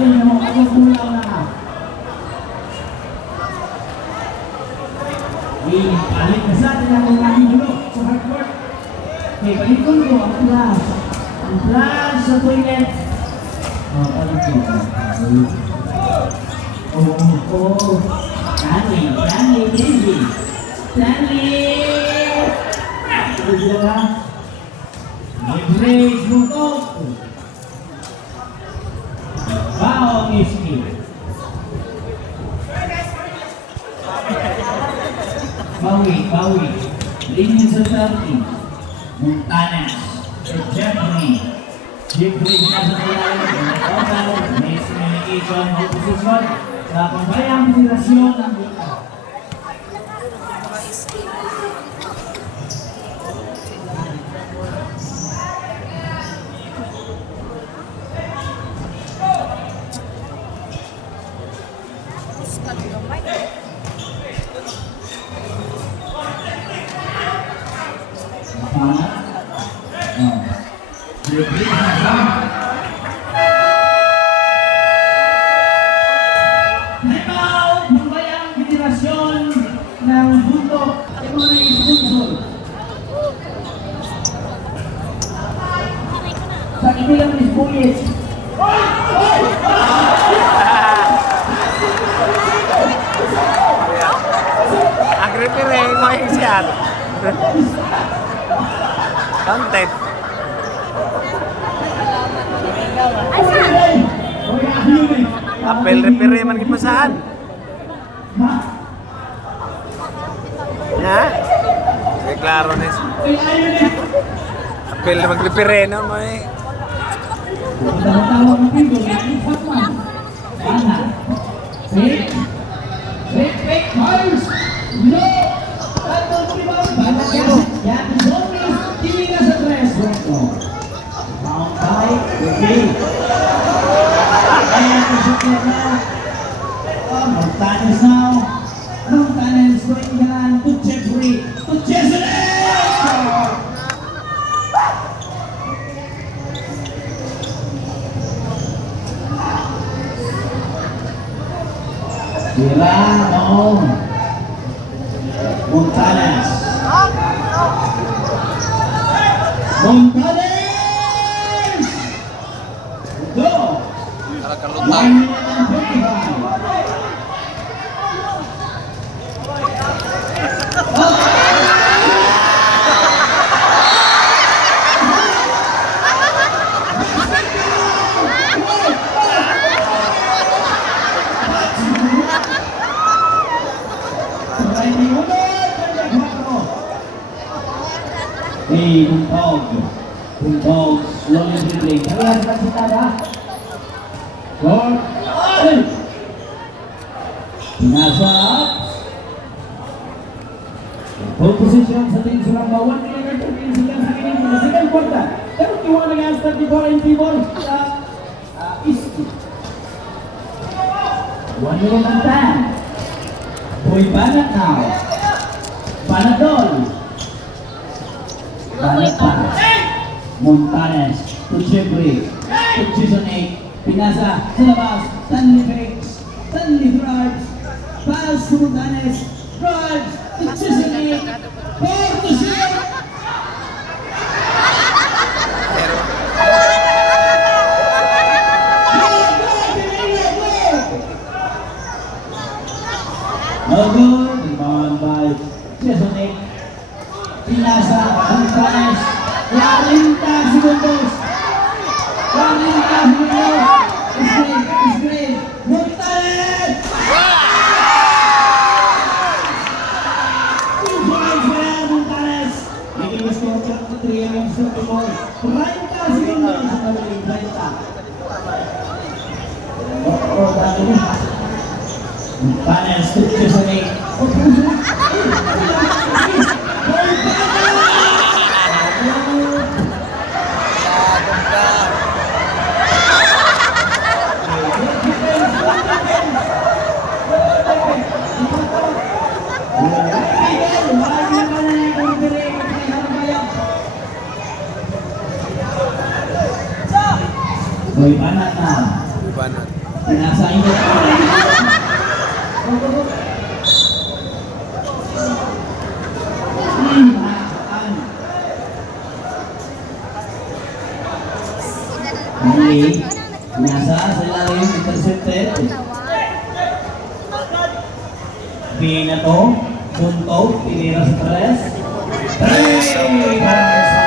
Yun mo, ako mula na ka. Palit na sa atin ako namin dulo sa hardcourt. Okay, palit ko ang flash. Ang flash sa toilet. Palit ko. Stanley, Kenji. Stanley! Ito sila ka. Mid-range, Mutok. Wow, Iski. Bawi. Linya sa 30. Montanas. Jeffrey nasa kailangan. Miscommunication o posisyon sa pambayang federasyon ng buka. Sa kanilang isbuyit. Ang referee mo yung siya. Content. Apel referee man kipasahan. Ha? Kaya klaro na yun. Apel na mag-referee no mo eh. Tawag ng pinto, may isang man. Sana. Fake, Mars! No! Tanto mo ni Mars. Yan, Zombie, hindi na sa tres. Pound by, okay. Ayan, isipin na. Montanas now. Montanas going down to Jeffrey. To Jeffrey! Sila, no. Montanas. Go! 1 minute and 45. Bulldog, slowly dribbling. Terlihat kan kita dah. Gol. Nasab. Full position sa team Surabaya. 1 minute and 15 seconds sa kini sa second quarter. 31 against 34 in Timor sa Iski. 1 minute and 10. Boy Banat now. Panadol. Banat pa. Montanes to Jeffrey, to Chisonek, pinasa sa labas, Stanley fakes, Stanley drives, pass to Montanes, drives to Chisonek, for to shoot! No good, rebound by Chisonek, pinasa Montanes, 40 segundos. 40 segundos. Is great. Montanes! 2 points for Montanes. Making the score 3 against 34. 30 segundos sa kabilang 30. Montanes to Chisonek. Boy Banat na. Banat. Sinasayin ko. Nakaktaan. Muli, nasa sa lalim, intercepted. Pina to, punto, tinira sa tres. Tres!